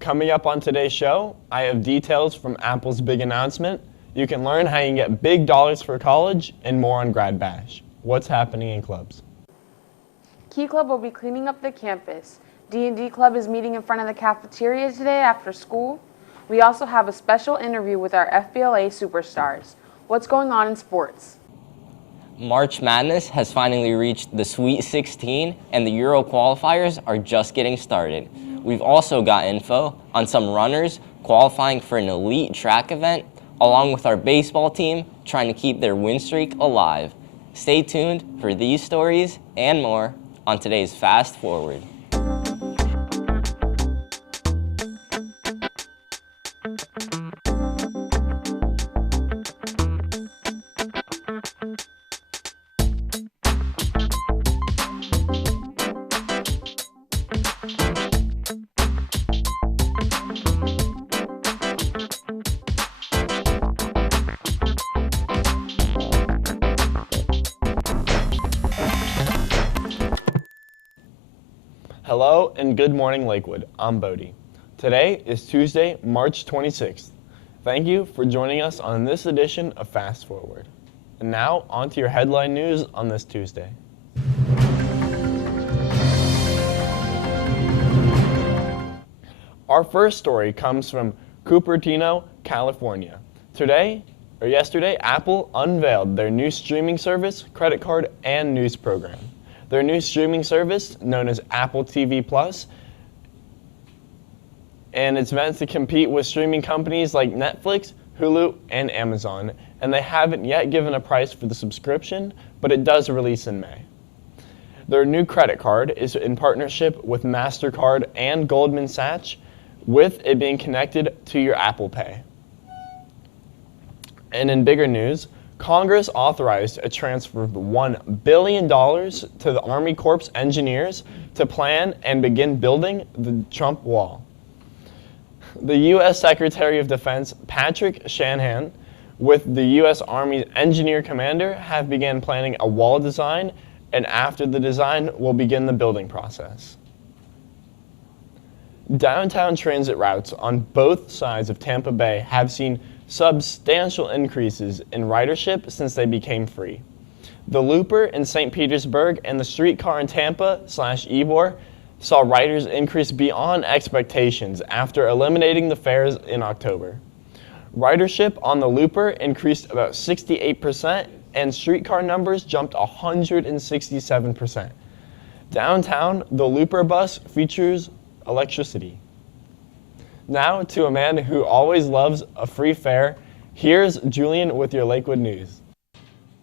Coming up on today's show, I have details from Apple's big announcement. You can learn how you can get big dollars for college and more on Grad Bash. What's happening in clubs? Key Club will be cleaning up the campus. D&D Club is meeting in front of the cafeteria today after school. We also have a special interview with our FBLA superstars. What's going on in sports? March Madness has finally reached the Sweet 16 and the Euro qualifiers are just getting started. We've also got info on some runners qualifying for an elite track event, along with our baseball team trying to keep their win streak alive. Stay tuned for these stories and more on today's Fast Forward. Hello and good morning, Lakewood. I'm Bodie. Today is Tuesday, March 26th. Thank you for joining us on this edition of Fast Forward. And now, on to your headline news on this Tuesday. Our first story comes from Cupertino, California. Yesterday, Apple unveiled their new streaming service, credit card, and news program. Their new streaming service, known as Apple TV Plus, and it's meant to compete with streaming companies like Netflix, Hulu, and Amazon. And they haven't yet given a price for the subscription, but it does release in May. Their new credit card is in partnership with MasterCard and Goldman Sachs, with it being connected to your Apple Pay. And in bigger news, Congress authorized a transfer of $1 billion to the Army Corps engineers to plan and begin building the Trump Wall. The U.S. Secretary of Defense Patrick Shanahan, with the U.S. Army Engineer Commander, have begun planning a wall design, and after the design, will begin the building process. Downtown transit routes on both sides of Tampa Bay have seen substantial increases in ridership since they became free. The Looper in St. Petersburg and the streetcar in Tampa/Ybor saw riders increase beyond expectations after eliminating the fares in October. Ridership on the Looper increased about 68%, and streetcar numbers jumped 167%. Downtown, the Looper bus features electricity. Now to a man who always loves a free fare, here's Julian with your Lakewood news.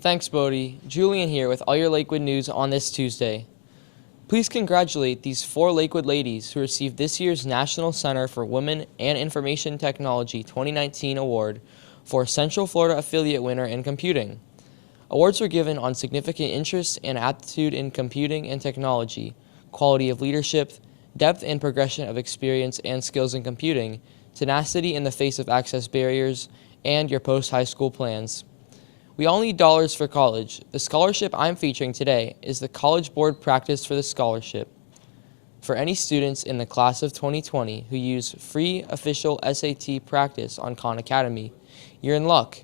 Thanks, Bodie. Julian here with all your Lakewood news on this Tuesday. Please congratulate these 4 Lakewood ladies who received this year's National Center for Women and Information Technology 2019 Award for Central Florida Affiliate Winner in Computing. Awards were given on significant interest and aptitude in computing and technology, quality of leadership, depth and progression of experience and skills in computing, tenacity in the face of access barriers, and your post-high school plans. We all need dollars for college. The scholarship I'm featuring today is the College Board Practice for the Scholarship. For any students in the class of 2020 who use free official SAT practice on Khan Academy, you're in luck.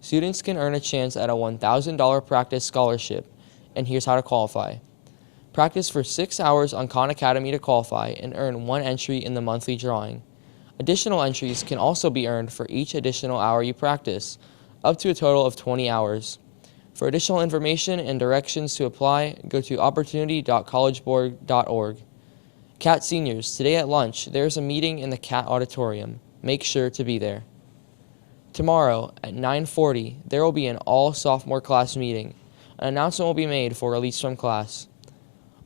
Students can earn a chance at a $1,000 practice scholarship, and here's how to qualify. Practice for 6 hours on Khan Academy to qualify and earn 1 entry in the monthly drawing. Additional entries can also be earned for each additional hour you practice, up to a total of 20 hours. For additional information and directions to apply, go to opportunity.collegeboard.org. CAT seniors, today at lunch, there's a meeting in the CAT auditorium. Make sure to be there. Tomorrow at 9:40, there will be an all-sophomore class meeting. An announcement will be made for release from class.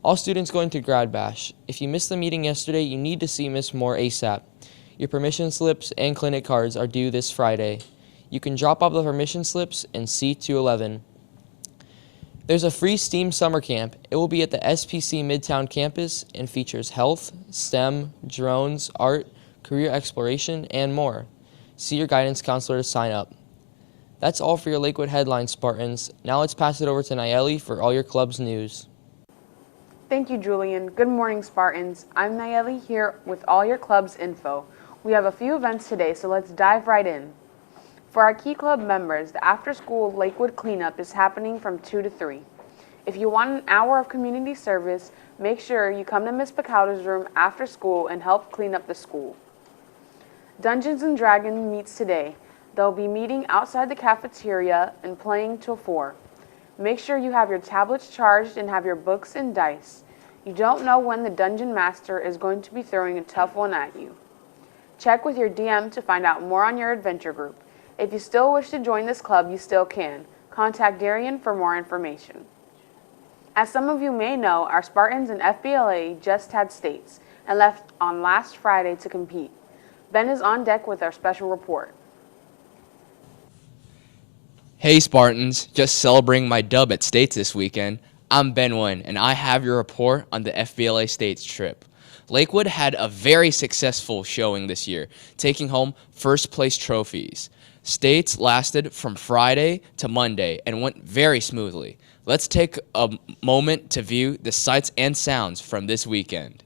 All students going to Grad Bash. If you missed the meeting yesterday, you need to see Miss Moore ASAP. Your permission slips and clinic cards are due this Friday. You can drop off the permission slips in C211. There's a free STEAM summer camp. It will be at the SPC Midtown campus and features health, STEM, drones, art, career exploration, and more. See your guidance counselor to sign up. That's all for your Lakewood headlines, Spartans. Now let's pass it over to Nayeli for all your club's news. Thank you, Julian. Good morning, Spartans. I'm Nayeli here with all your club's info. We have a few events today, so let's dive right in. For our Key Club members, the after-school Lakewood cleanup is happening from 2 to 3. If you want an hour of community service, make sure you come to Miss Picauda's room after school and help clean up the school. Dungeons & Dragons meets today. They'll be meeting outside the cafeteria and playing till 4. Make sure you have your tablets charged and have your books and dice. You don't know when the Dungeon Master is going to be throwing a tough one at you. Check with your DM to find out more on your adventure group. If you still wish to join this club, you still can. Contact Darian for more information. As some of you may know, our Spartans in FBLA just had states and left on last Friday to compete. Ben is on deck with our special report. Hey Spartans, just celebrating my dub at States this weekend. I'm Ben Wynn, and I have your report on the FBLA States trip. Lakewood had a very successful showing this year, taking home first place trophies. States lasted from Friday to Monday and went very smoothly. Let's take a moment to view the sights and sounds from this weekend.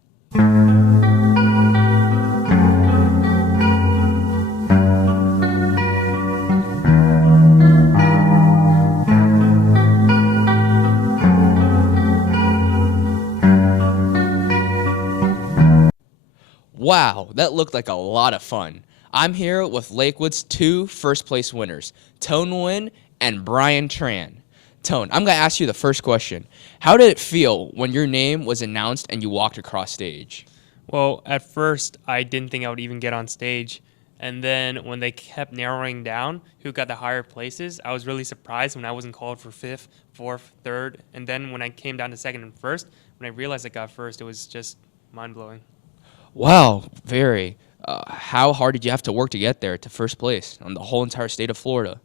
Wow, that looked like a lot of fun. I'm here with Lakewood's 2 first-place winners, Tone Nguyen and Brian Tran. Tone, I'm going to ask you the first question. How did it feel when your name was announced and you walked across stage? Well, at first, I didn't think I would even get on stage. And then when they kept narrowing down who got the higher places, I was really surprised when I wasn't called for 5th, 4th, 3rd. And then when I came down to 2nd and 1st, when I realized I got 1st, it was just mind-blowing. Wow, very. How hard did you have to work to get there to first place on the whole entire state of Florida?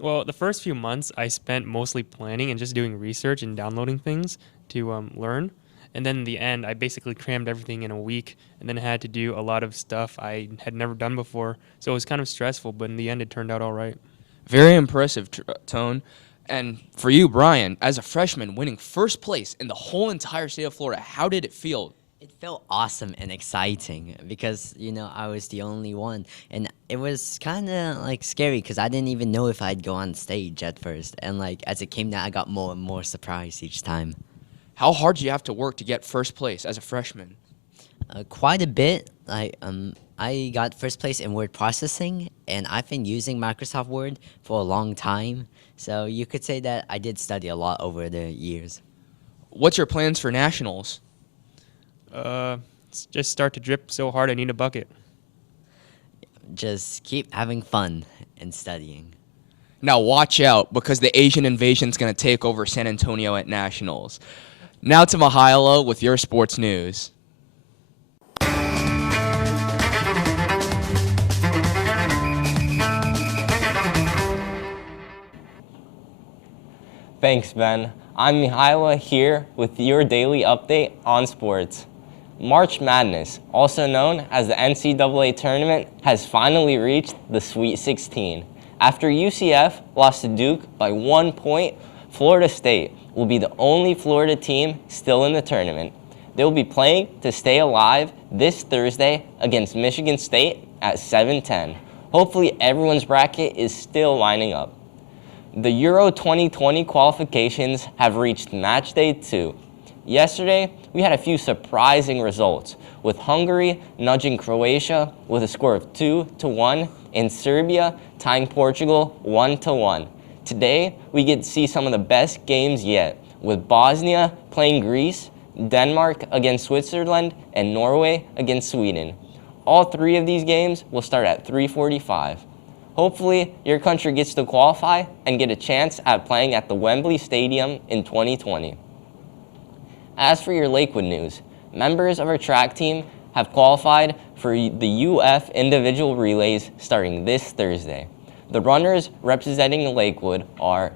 Well, the first few months, I spent mostly planning and just doing research and downloading things to learn. And then in the end, I basically crammed everything in a week and then had to do a lot of stuff I had never done before. So it was kind of stressful, but in the end, it turned out all right. Very impressive, Tone. And for you, Brian, as a freshman winning first place in the whole entire state of Florida, how did it feel? It felt awesome and exciting because, I was the only one. And it was kind of, scary because I didn't even know if I'd go on stage at first. And, as it came down, I got more and more surprised each time. How hard did you have to work to get first place as a freshman? Quite a bit. I got first place in word processing, and I've been using Microsoft Word for a long time. So you could say that I did study a lot over the years. What's your plans for nationals? Just start to drip so hard I need a bucket. Just keep having fun and studying. Now watch out, because the Asian invasion's going to take over San Antonio at nationals. Now to Mihailo with your sports news. Thanks, Ben. I'm Mihaila here with your daily update on sports. March Madness, also known as the NCAA tournament, has finally reached the Sweet 16. After UCF lost to Duke by 1 point, Florida State will be the only Florida team still in the tournament. They will be playing to stay alive this Thursday against Michigan State at 7:10. Hopefully everyone's bracket is still lining up. The Euro 2020 qualifications have reached match day 2. Yesterday, we had a few surprising results, with Hungary nudging Croatia with a score of 2-1 and Serbia tying Portugal 1-1. Today, we get to see some of the best games yet, with Bosnia playing Greece, Denmark against Switzerland, and Norway against Sweden. All 3 of these games will start at 3:45. Hopefully, your country gets to qualify and get a chance at playing at the Wembley Stadium in 2020. As for your Lakewood news, members of our track team have qualified for the UF individual relays starting this Thursday. The runners representing Lakewood are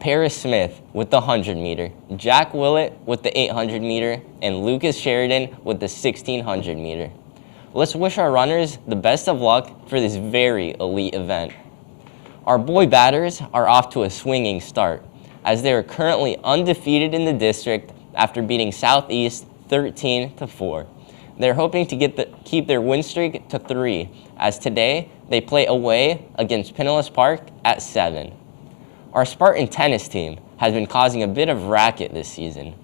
Paris Smith with the 100-meter, Jack Willett with the 800-meter, and Lucas Sheridan with the 1600-meter. Let's wish our runners the best of luck for this very elite event. Our boy batters are off to a swinging start, as they are currently undefeated in the district after beating Southeast 13-4. They're hoping to keep their win streak to 3, as today they play away against Pinellas Park at 7. Our Spartan tennis team has been causing a bit of racket this season.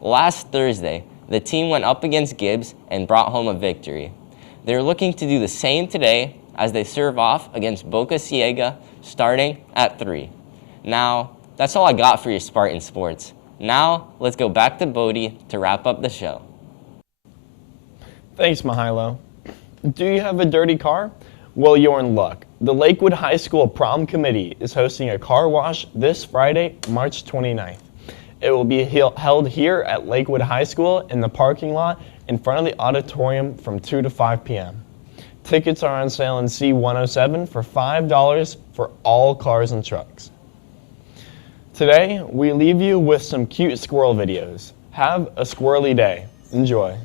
Last Thursday, the team went up against Gibbs and brought home a victory. They're looking to do the same today as they serve off against Boca Ciega starting at 3. Now, that's all I got for your Spartan sports. Now, let's go back to Bodie to wrap up the show. Thanks, Mahilo. Do you have a dirty car? Well, you're in luck. The Lakewood High School Prom Committee is hosting a car wash this Friday, March 29th. It will be held here at Lakewood High School in the parking lot in front of the auditorium from 2 to 5 p.m. Tickets are on sale in C107 for $5 for all cars and trucks. Today, we leave you with some cute squirrel videos. Have a squirrely day. Enjoy.